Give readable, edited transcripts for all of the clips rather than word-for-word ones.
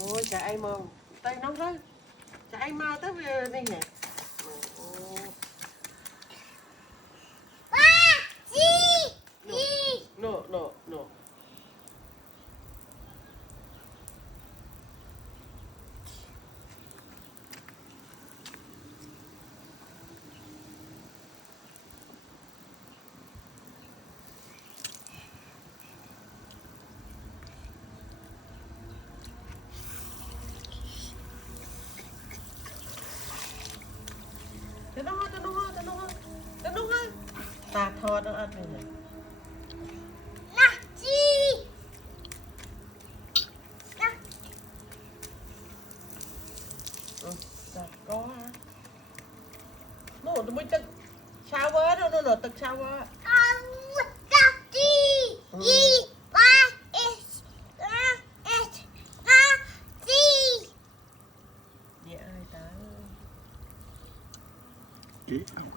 ôi chả ai mà tay nóng thôi chả ai mà tới về đây nè no no no Tên nó hơi ta thọt nó ăn này ta có hả nó mớiตึก shower nóตึก shower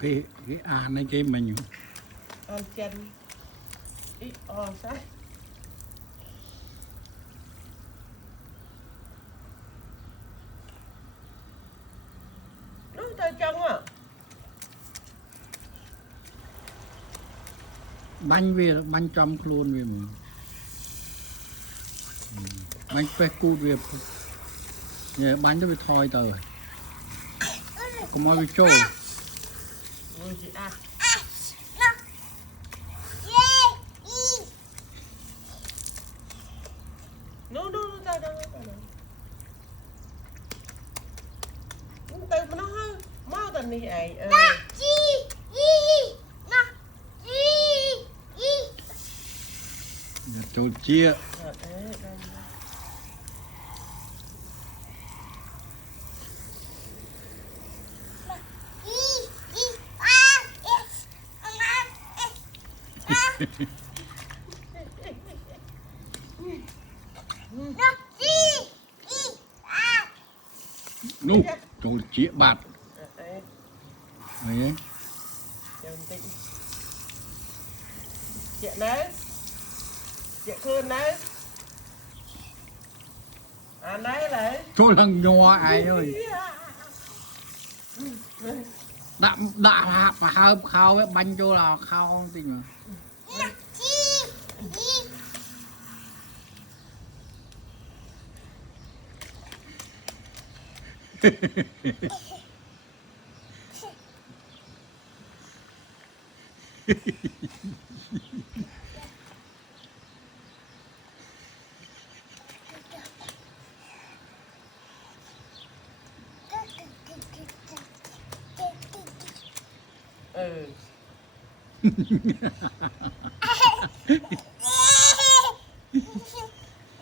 cái này cái mình ăn chân ít sao nó tay trong à bánh trong luôn vì mình bánh phải cút việc bánh nó bị thôi rồi có mọi bị trôi ôi chị à no ra tay mà nó hơi mau tần đi ấy trôi chia nu trôi chia bạt ấy chuyện đấy chuyện khôn đấy ăn đấy lấy trôi thằng nho ai ơi đã hợp khao với bánh cho là khao không tình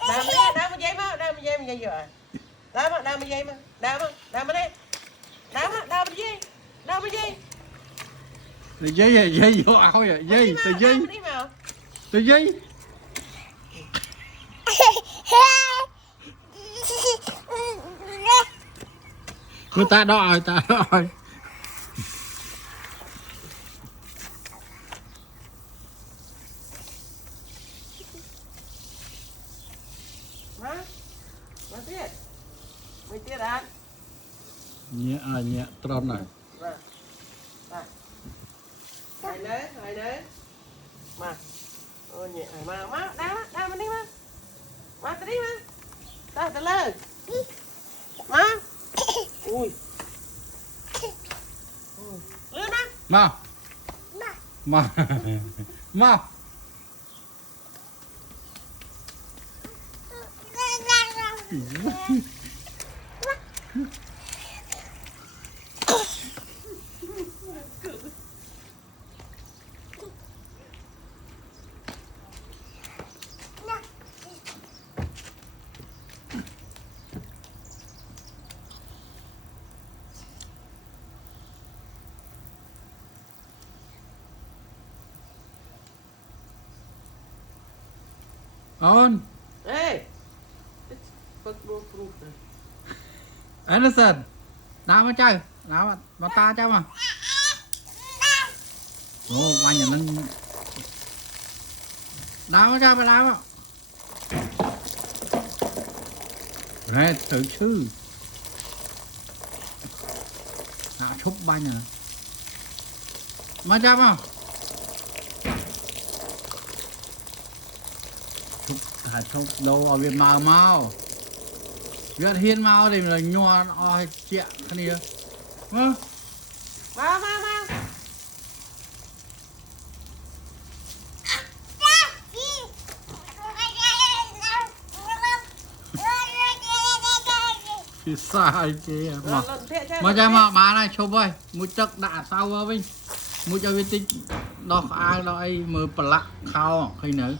đam một giây mà đam một giây mình ngay giờ đam một giây mà đam mà đây đam một giây dây vô áo vậy dây từ dây người ta đòi mấy tiết ăn nhẹ tròn này hai đấy mà ôi nhẹ mà đá đi mà tới đi mà ta lên mà ui lên đó mà On. Hey. Fuck no fruit. Anderson. Nào mà chơi. Nào mà ta chơi mà. Ồ, qua nhà nâng. Nào mà chơi mà làm á. Nè, tự sư. Chúc bánh à. Mà chăm không? Chúc đâu ở Việt Màu mau. Việt hiên mau thì là nhòa oi chẹ cái này. Vâng. Mau. Thì sai chứ mà cho mà bà này chụp ơi một chất đã sao ơi vinh một cho vi tích đó ai đó ấy mơ bật lạ khao khi nữa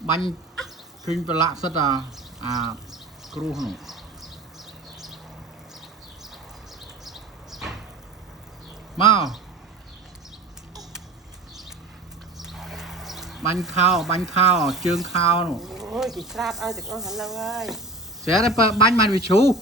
bánh kinh bật lạ rất là cru không mau bánh khao chương khao ôi chỉ sạp ơi thì con hắn lâu ơi sẽ là bánh mà bị chú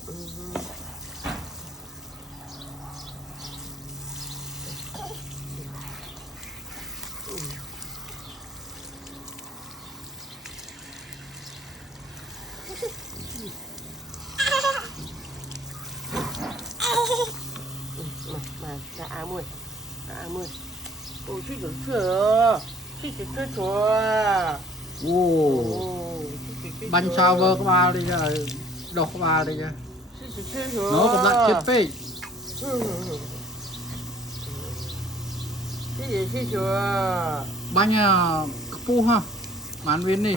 mà ra áo mùi ôi chứ chữa bánh sao vơ có ba đi rồi đọc có ba đi chứ nó còn lại chết phê cái gì chữa bánh pu ha bán viên đi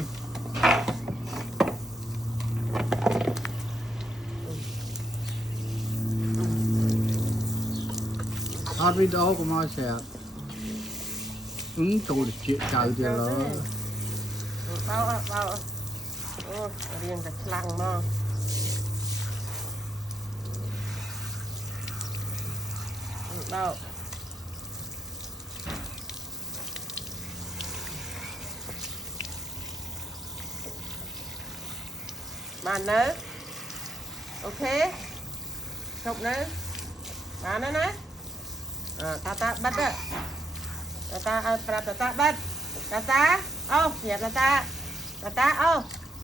hot video của moi sẽ ứng tụ được chuyện trời thì là bao ô riêng cả lăng mà đâu bạn nữa ok chụp nữa bạn nữa nè tata bắt đấy tata bắt tata ô hiệp tata ô